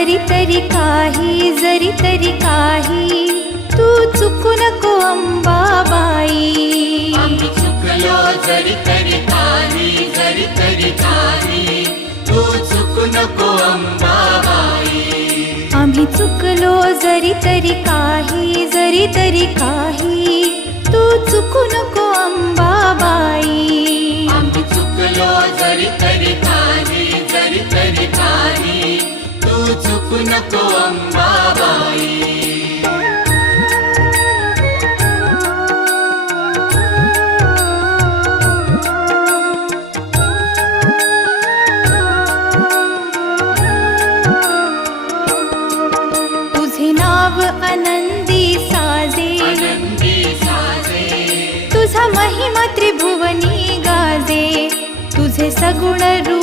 जरी तरी काही तू चुकू नको अंबाबाई. आम्ही चुकलो जरी तरी काही तू चुकू नको अंबाबाई. आम्ही चुकलो जरी तरी काही तू चुकू नको अंबाबाई. आम्ही चुकलो जरी तरी काही तू चुकू नको अंबाबाई. तुझे नाव आनंदी साजे, तुझा महिमा त्रिभुवनी गाजे. तुझे सगुण रूप